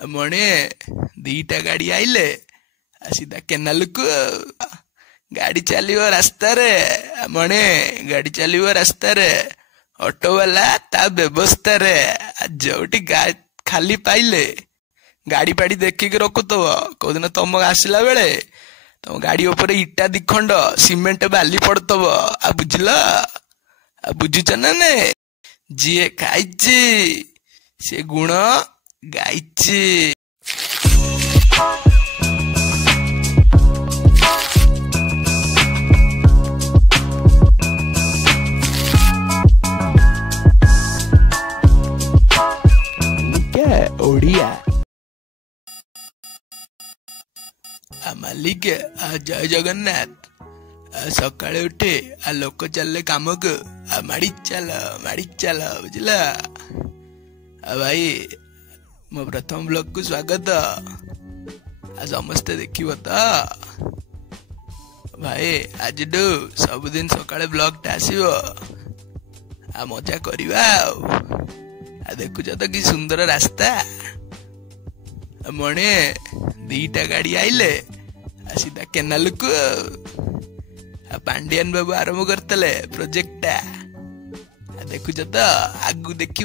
मणे दीटा गाड़ी आइले सीधा केनाल को गाड़ी चलो रास्ता रे मणे गाड़ी चलो रास्ता रे ऑटो वाला ता व्यवस्था रे जोटी खाली पाइले गाड़ी पाड़ी देखिक रखुव कौदिन तुम आसला बेले तुम गाड़ी ऊपर इटा दिखंड सीमेंट बाली पड़तव आ बुझल आ बुझुच ना ने जी खाई से गुण गाई ओडिया मालिक जय जगन्नाथ सकाळे उठे लोक चलले काम को माड़ी चल बुझला भाई मो प्रथम ब्लॉग को स्वागत समस्ते देखिब तो भाई आज सबुदिन सकाळे ब्लॉग टा आसीबो मजा करिबा देखुच तो कि सुंदर रास्ता मणे दीटा गाड़ी आइले सीधा केनाल को पांडियान बाबू आरंभ करते प्रोजेक्टा देखुच तो आगु देखी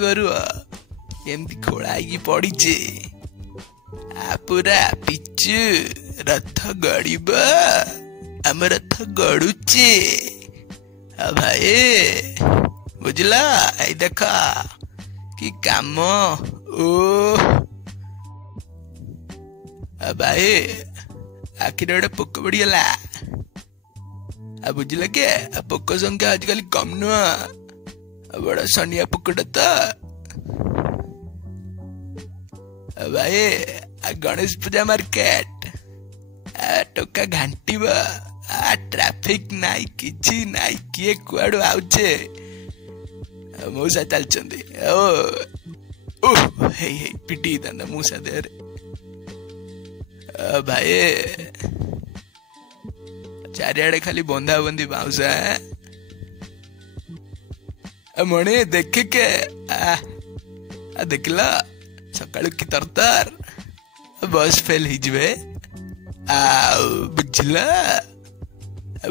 एमती खोला पड़ी पूरा पिचु रथ गड़ब आम रथ गड़ुचे भाई बुझला आई देख कि काम ओ भाई आखिर गोटे पोक पड़गला बुझल के पोक संख्या आजकल कम नुह बड़ा सनिया पोकटा तो भाई गणेश पूजा मार्केट टोका घाटी ट्राफिक नाई किछि नाई किए कुआडू आउचे मौसा चलचंदी ओ हे पिटी दंड मूसा देरे भाई चारियाडे खाली बंधा बंधी बाउसा मणे देखे के देखला सकाळु की तरतर बस फेल हिजबे बुझला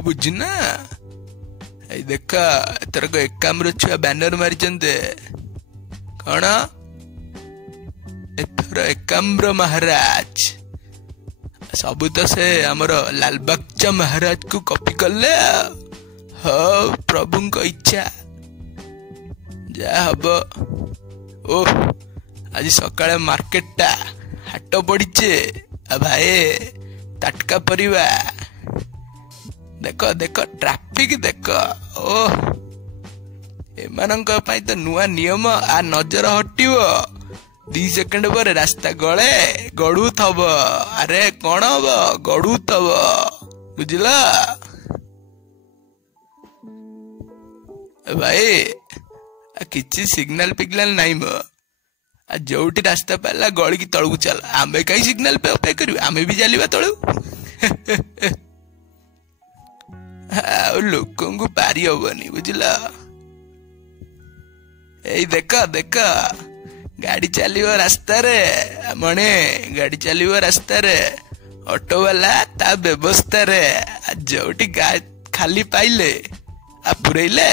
बुझना देख एथरक एकाम्र छुआ बैनर मारी कौन एथर एकाम्र महाराज सब तो से आमर लालबाग महाराज को कॉपी कले प्रभु को इच्छा जा हब ओ आज सकाळे मार्केट टा हाट पड़ीचे भाई ताटका परिवा देख देख ट्राफिक देख ओ एमानंक पाई तो नुआ नियम आ नजर हटिव 2 सेकंड पर रास्ता गले गड़ू थब अरे कौन हम गड़ू थब बुझला भाई किसी सिग्नल पिग्नल नहीं मो जोटी रास्ता पाला गड़ी की तलू चल आमे कहीं सिग्नल पे अपेक्षा करू आमे भी चलवा तलू लोक पारी हबनी बुझला ए देख देख गाड़ी चलो रास्ता रे मणे गाड़ी चलो रास्ता रे ऑटो वाला ता व्यवस्था रे जोटी खाली पाइले पुरैले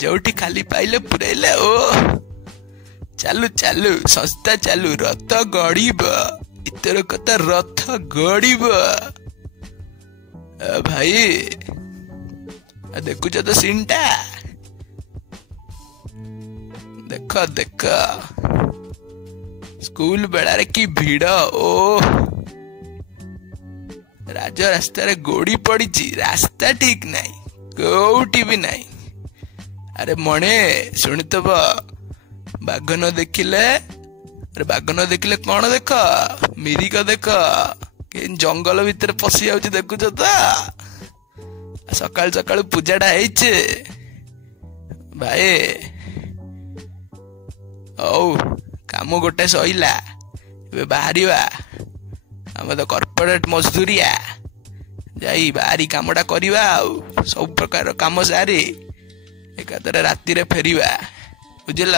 जोटी खाली पाइले पुरैले ओ चालू चालू सस्ता चालू रथ गड़ब इतर कथा रथ गड़ब भाई देखुच तो सीनटा देख देख स्कूल बेलारे की भीड़ ओ राज रास्ता रे गोड़ी पड़ी रास्ता ठीक नहीं कोटी भी नहीं अरे मणे शुणी तो बाघ न देखिले अरे बाघ न देखिले कौन देख मिरी को देख जंगल भितर पशि जाऊँ देखुच तो सकाल सकाल पूजाटा है भाई औ काम गोटे सईला बाहर आम तो कॉर्पोरेट मजदूरिया जाई बाहरी कामटा करवा सब प्रकार काम सारी एकादरे राति रे फेरिवा बुझल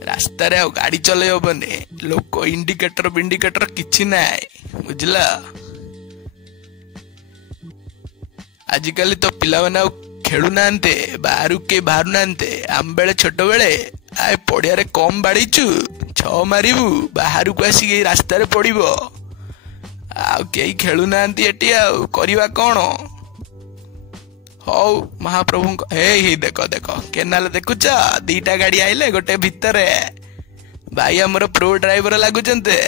ରାସ୍ତାରେ ଆଉ ଗାଡି ଚଲେଇ ହବନି। ଲୋକ ଇଣ୍ଡିକେଟର ବିଣ୍ଡିକେଟର କିଛି ନାହିଁ, ବୁଝିଲ। ଆଜିକାଲି ତ ପିଲାମାନେ ଆଉ ଖେଳୁନାହାନ୍ତି, ବାହାରକୁ କେହି ବାହାରୁନାହାନ୍ତି। ଆମ ବେଳେ ଛୋଟ ବେଳେ ପଡିଆରେ କମ ବାଡେଇଛୁ, 6 ମାରିବୁ, ବାହାରକୁ ଆସିକି ରାସ୍ତାରେ ପଡିବ। ଆଉ କେହି ଖେଳୁନାହାନ୍ତି ଏଠି, ଆଉ କରିବା କଣ? ହଉ ମହାପ୍ରଭୁଙ୍କ ହେଇ ଦେଖ ଦେଖ କେନାଲ ଦେଖୁଛ, 2ଟା ଗାଡି ଆଇଲେ, ଗୋଟେ ଭିତରେ। ଭାଇ ଆମର ପ୍ରୋ ଡ୍ରାଇଭର ଲାଗୁଛନ୍ତି।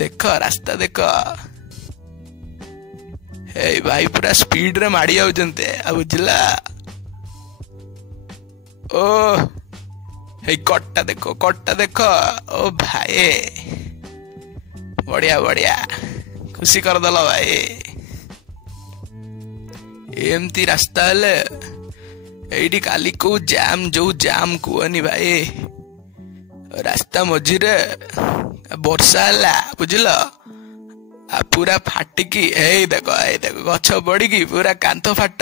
ଦେଖ ରାସ୍ତା ଦେଖ। ଏଇ ଭାଇ ପୁରା ସ୍ପିଡ ରେ ମାଡି ଯାଉଛନ୍ତି, ବୁଝିଲା। ଓ ହେଇ କଟଟା ଦେଖ। ଓ ଭାଇ ବଢିଆ ବଢିଆ, ଖୁସି କରିଦେଲ ଭାଇ। ଏମିତି ରାସ୍ତା ହେଲେ ଏଇଠି କାଲି କୋଉ ଯୋଉ ଜାମ କୁହନି ଭାଇ। ରାସ୍ତା ମଝିରେ ବର୍ଷା ହେଲା, ବୁଝିଲ, ପୁରା ଫାଟିକି ଏଇ ଦେଖ ଗଛ ପଡିକି ପୁରା କାନ୍ଥ ଫାଟ।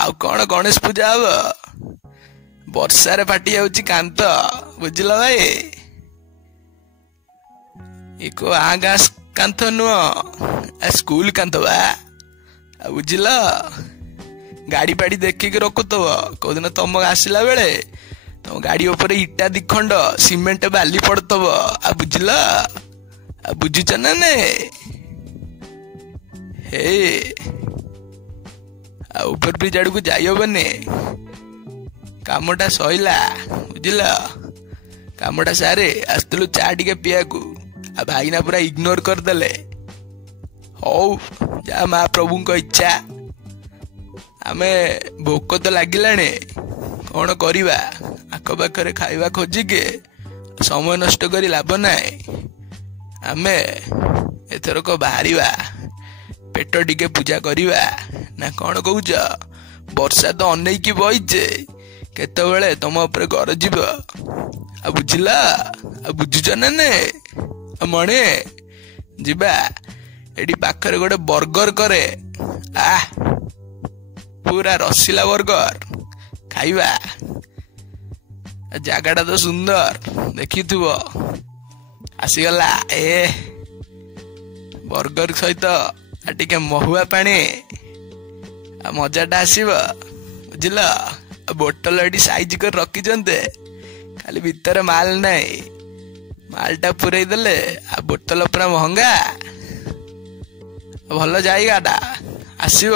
ଆଉ କଣ ଗଣେଶ ପୂଜା ହବ? ବର୍ଷାରେ ଫାଟି ଯାଉଛି କାନ୍ଥ, ବୁଝିଲ ଭାଇ। ଗାଁ କାନ୍ଥ ନୁହଁ, ସ୍କୁଲ କାନ୍ଥ ବା, ବୁଝିଲ। ଗାଡି ପାଡି ଦେଖିକି ରଖୁଥିବ, କୋଉଦିନ ତମ ଆସିଲା ବେଳେ ତମ ଗାଡି ଉପରେ ଇଟା 2 ଖଣ୍ଡ ସିମେଣ୍ଟ ବାଲି ପଡୁଥିବ, ବୁଝିଲ। ବୁଝୁଛ ନା ନାଇଁ? ଓଭର ବ୍ରିଜ ଆଡକୁ ଯାଇ ହବନି, କାମଟା ସଇଲା, ବୁଝିଲ। କାମଟା ସାରେ ଆସିଥିଲୁ ଚା ଟିକେ ପିଇବାକୁ, ଭାଇନା ପୁରା ଇଗ୍ନୋର କରିଦେଲେ। ହଉ ଯାହା ମହାପ୍ରଭୁଙ୍କ ଇଚ୍ଛା। ଆମେ ଭୋକ ତ ଲାଗିଲାଣି, କଣ କରିବା? ଆଖପାଖରେ ଖାଇବା ଖୋଜିକି ସମୟ ନଷ୍ଟ କରି ଲାଭ ନାହିଁ। ଆମେ ଏଥରକ ବାହାରିବା, ପେଟ ଟିକେ ପୂଜା କରିବା ନା କଣ କହୁଛ? ବର୍ଷା ତ ଅନେଇକି ବଇଛେ, କେତେବେଳେ ତମ ଉପରେ ଗରଜିବ, ବୁଝିଲ। ବୁଝୁଛ ନା ନାଇଁ? ମଣି ଯିବା, ଏଠି ପାଖରେ ଗୋଟେ ବର୍ଗର କରେ, ପୁରା ରସିଲା ବର୍ଗର ଖାଇବା। ଜାଗାଟା ତ ସୁନ୍ଦର, ଦେଖିଥିବ। ଆସିଗଲା ବର୍ଗର ସହିତ ଟିକେ ମହୁଆ ପାଣି, ମଜାଟା ଆସିବ, ବୁଝିଲ। ବୋଟଲ ଏଠି ସାଇଜ କରି ରଖିଛନ୍ତି, ଖାଲି ଭିତରେ ମାଲ ନାହିଁ। ମାଲଟା ପୁରେଇ ଦେଲେ ବୋଟଲ ପୁରା ମହଙ୍ଗା। ଭଲ ଜାଗାଟା, ଆସିବ,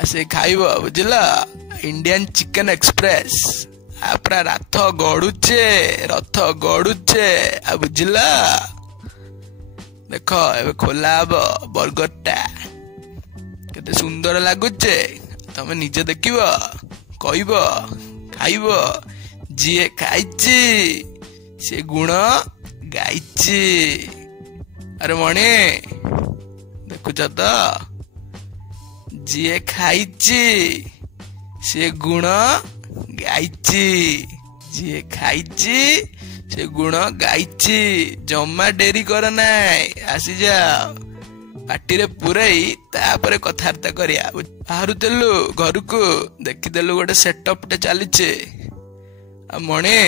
ଆସି ଖାଇବ, ବୁଝିଲ। ଇଣ୍ଡିଆନ ଚିକେନ ଏକ୍ସପ୍ରେସ, ପୁରା ରଥ ଗଡୁଛେ, ବୁଝିଲ। ଦେଖ ଏବେ ଖୋଲା ହବ ବର୍ଗର ଟା, କେତେ ସୁନ୍ଦର ଲାଗୁଛେ। ତମେ ନିଜେ ଦେଖିବ, କହିବ, ଖାଇବ। ଯିଏ ଖାଇଛି ସେ ଗୁଣ ଗାଇଛି। ଆରେ ମଣି ଦେଖୁଛ ତ, ଯିଏ ଖାଇଛି ସେ ଗୁଣ ଗାଇଛି, ଯିଏ ଖାଇଛି ସେ ଗୁଣ ଗାଇଛି। ଜମା ଡେରି କର ନାହିଁ, ଆସିଯାଅ। ପାଟିରେ ପୁରେଇ ତାପରେ କଥାବାର୍ତ୍ତା କରିବା। ବାହାରୁଥିଲୁ ଘରକୁ, ଦେଖିଦେଲୁ ଗୋଟେ ସେଟଅପ ଟେ ଚାଲିଛି, ମଣି,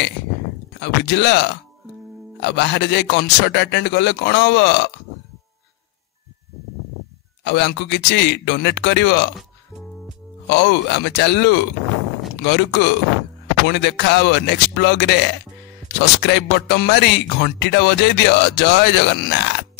ବୁଝିଲ। ବାହାରେ ଯାଇ କନସର୍ଟ ଆଟେଣ୍ଡ କଲେ କଣ ହବ? ୟାଙ୍କୁ କିଛି ଡୋନେଟ କରିବ। ହଉ ଆମେ ଚାଲିଲୁ ଘରକୁ, ପୁଣି ଦେଖା ହବ ନେକ୍ସଟ ବ୍ଲଗ ରେ। ସବସ୍କ୍ରାଇବ ବଟନ ମାରି ଘଣ୍ଟିଟା ବଜେଇ ଦିଅ। ଜୟ ଜଗନ୍ନାଥ।